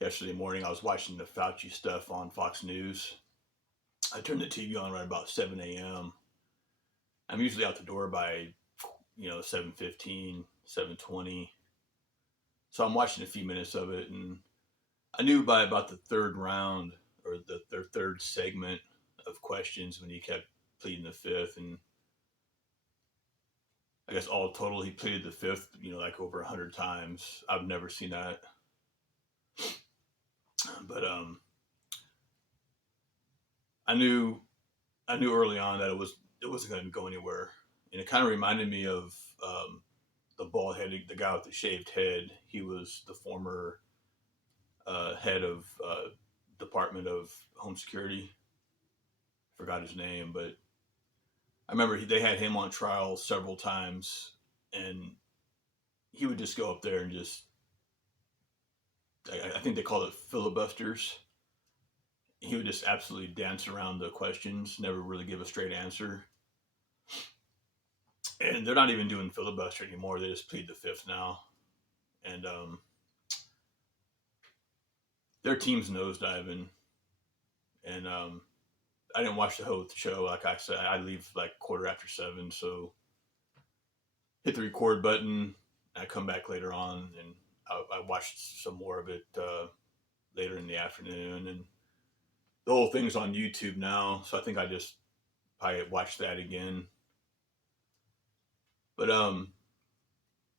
yesterday morning. I was watching the Fauci stuff on Fox News. I turned the TV on right about 7 a.m. I'm usually out the door by 7:15, 7:20. So I'm watching a few minutes of it, and I knew by about the third round or their third segment of questions when he kept pleading the fifth, and I guess all total he pleaded the fifth, like over 100 times. I've never seen that, but I knew I knew early on that it wasn't going to go anywhere, and it kind of reminded me of the bald headed the guy with the shaved head. He was the former head of Department of Home Security. Forgot his name, but I remember they had him on trial several times, and he would just go up there and just I think they call it filibusters. He would just absolutely dance around the questions, never really give a straight answer. And they're not even doing filibuster anymore. They just plead the fifth now, and their team's nosediving. And I didn't watch the whole show. Like I said, I leave like quarter after 7, so hit the record button. I come back later on, and I watched some more of it later in the afternoon. And the whole thing's on YouTube now, so I think I just probably watched that again. But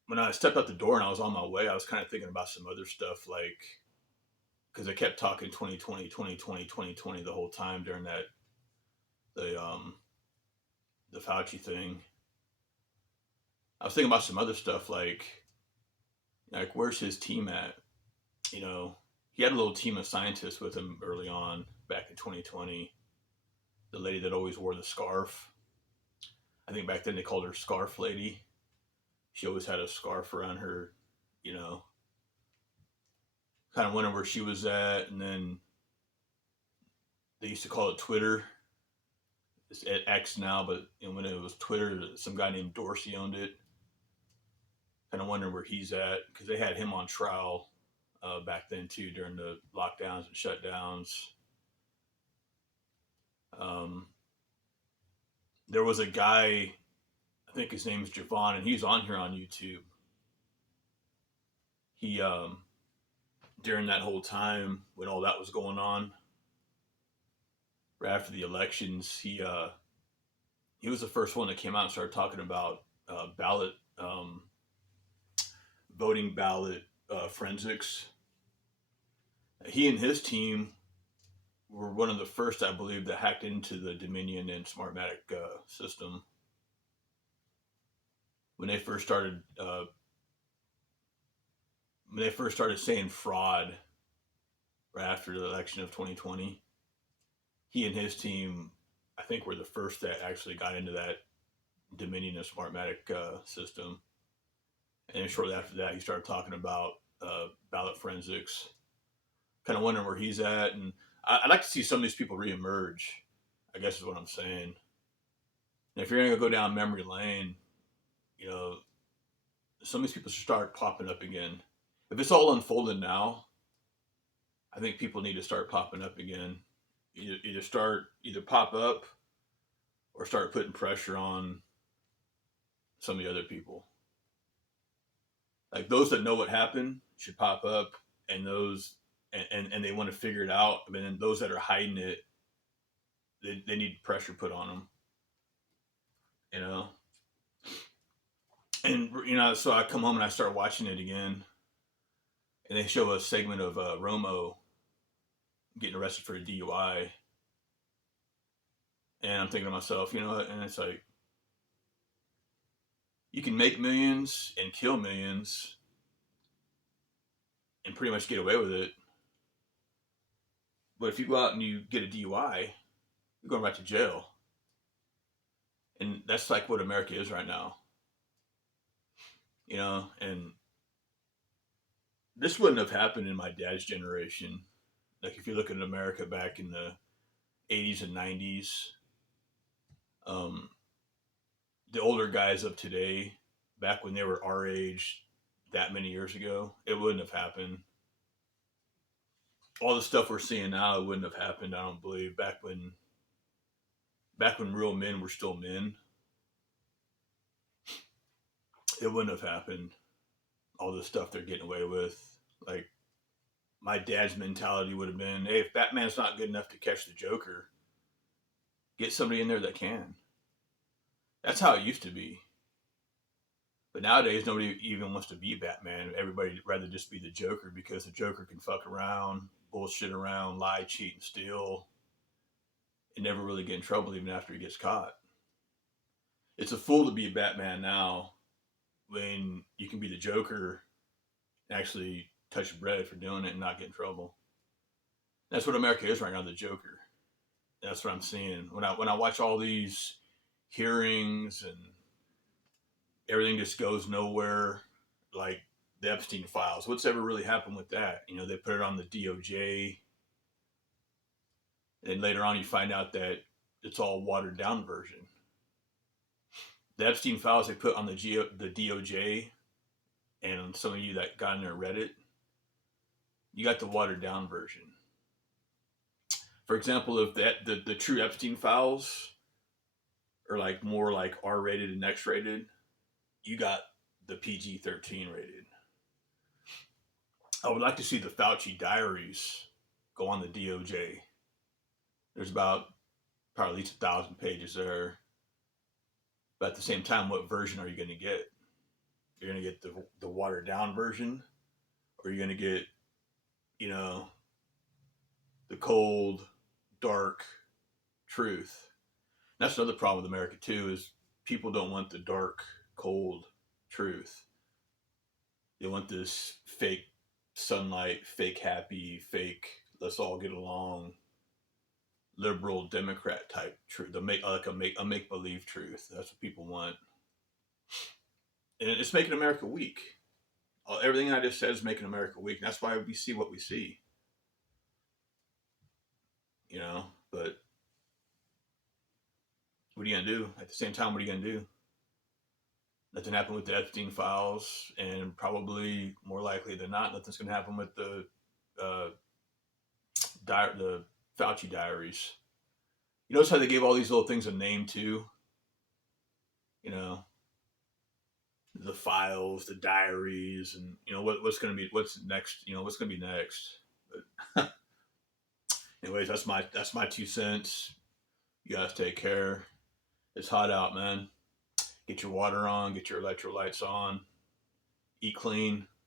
when I stepped out the door and I was on my way, I was kind of thinking about some other stuff, like because I kept talking 2020, 2020, 2020 the whole time during the um, the Fauci thing. I was thinking about some other stuff, like where's his team at? You know, he had a little team of scientists with him early on back in 2020. The lady that always wore the scarf. I think back then they called her Scarf Lady. She always had a scarf around her, you know, kind of wondering where she was at. And then they used to call it Twitter. It's at X now, but when it was Twitter, some guy named Dorsey owned it. Kind of wondering where he's at because they had him on trial back then too during the lockdowns and shutdowns. Um, there was a guy, I think his name's Javon, and he's on here on YouTube. He during that whole time when all that was going on, right after the elections, he was the first one that came out and started talking about ballot voting ballot forensics. He and his team were one of the first, I believe, that hacked into the Dominion and Smartmatic system when they first started. When they first started saying fraud right after the election of 2020, he and his team, I think, were the first that actually got into that Dominion and Smartmatic system. And then shortly after that, he started talking about ballot forensics. Kind of wondering where he's at, and I'd like to see some of these people reemerge. I guess is what I'm saying. And if you're gonna go down memory lane, you know, some of these people should start popping up again. If it's all unfolded now, I think people need to start popping up again. Either pop up or start putting pressure on some of the other people. Like those that know what happened should pop up, and those and they want to figure it out. I mean, and those that are hiding it, they need pressure put on them. You know, and so I come home and I start watching it again, and they show a segment of Romo getting arrested for a DUI, and I'm thinking to myself, you know what? And it's like you can make millions and kill millions and pretty much get away with it. But if you go out and you get a DUI, you're going right to jail. And that's like what America is right now. And this wouldn't have happened in my dad's generation. Like if you look at America back in the 80s and 90s, um, the older guys of today, back when they were our age that many years ago, it wouldn't have happened. all the stuff we're seeing now wouldn't have happened. I don't believe back when real men were still men, it wouldn't have happened. All the stuff they're getting away with, like my dad's mentality would have been, hey, if Batman's not good enough to catch the Joker, get somebody in there that can. That's how it used to be. But nowadays, nobody even wants to be Batman. Everybody'd rather just be the Joker because the Joker can fuck around, bullshit around, lie, cheat, and steal, and never really get in trouble even after he gets caught. It's a fool to be Batman now when you can be the Joker and actually touch bread for doing it and not get in trouble. That's what America is right now, the Joker. That's what I'm seeing. When I watch all these hearings and everything just goes nowhere, like the Epstein files. What's ever really happened with that? You know, they put it on the DOJ, and later on you find out that it's all watered down version. The Epstein files they put on the DOJ, and some of you that got in there and read it, you got the watered down version. For example, if the true Epstein files are like more like R rated and X rated, you got the PG-13 rated. I would like to see the Fauci Diaries go on the DOJ. There's about probably at least 1,000 pages there. But at the same time, what version are you going to get? You're going to get the watered down version, or you're going to get, you know, the cold, dark truth. And that's another problem with America too, is people don't want the dark, cold truth. They want this fake sunlight, fake happy, fake let's all get along, liberal Democrat type truth. The make like a make believe truth. That's what people want, and it's making America weak. Everything I just said is making America weak. And that's why we see what we see. You know, but what are you gonna do? At the same time, what are you gonna do? Nothing happened with the Epstein files, and probably more likely than not, nothing's gonna happen with uh, the Fauci Diaries. You notice how they gave all these little things a name too? You know, the files, the diaries, and you know what's next. You know what's going to be next. But anyways, that's my 2 cents. You guys take care. It's hot out, man. Get your water on. Get your electrolytes on. Eat clean.